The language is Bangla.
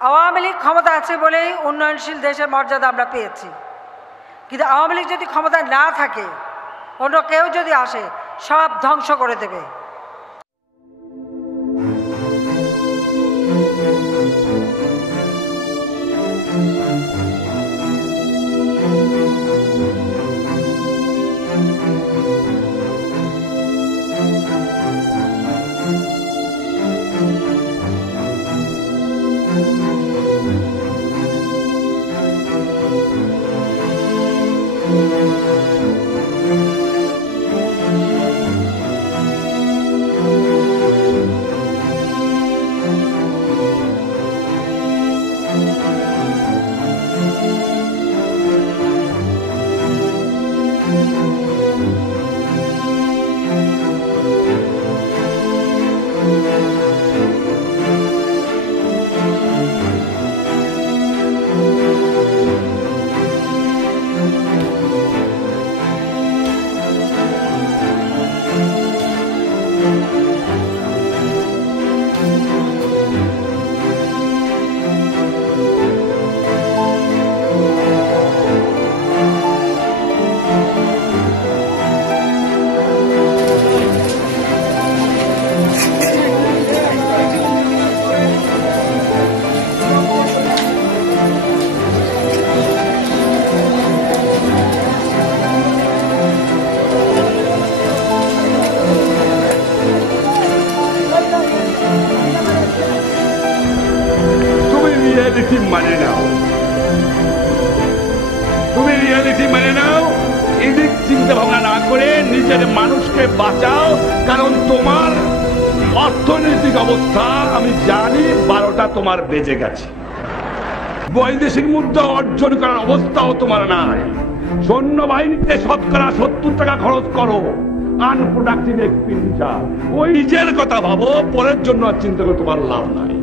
আওয়ামী লীগ ক্ষমতা আছে বলেই উন্নয়নশীল দেশের মর্যাদা আমরা পেয়েছি, কিন্তু আওয়ামী লীগ যদি ক্ষমতায় না থাকে, অন্য কেউ যদি আসে, সব ধ্বংস করে দেবে। তুমি রিয়ালিটি মানে নাও, এদিক চিন্তা ভাবনা না করে নিজের মানুষকে বাঁচাও, কারণ তোমার অর্থনৈতিক অবস্থা আমি জানি 12টা তোমার বেজে গেছে। বৈদেশিক মুদ্রা অর্জন করার অবস্থাও তোমার নাই। সৈন্যবাহিনীতে শতকরা 70 টাকা খরচ করো, আনপ্রোডাক্টিভ এক্সপেন্ডিচার। ওই নিজের কথা ভাবো, পরের জন্য আর চিন্তা করে তোমার লাভ নাই।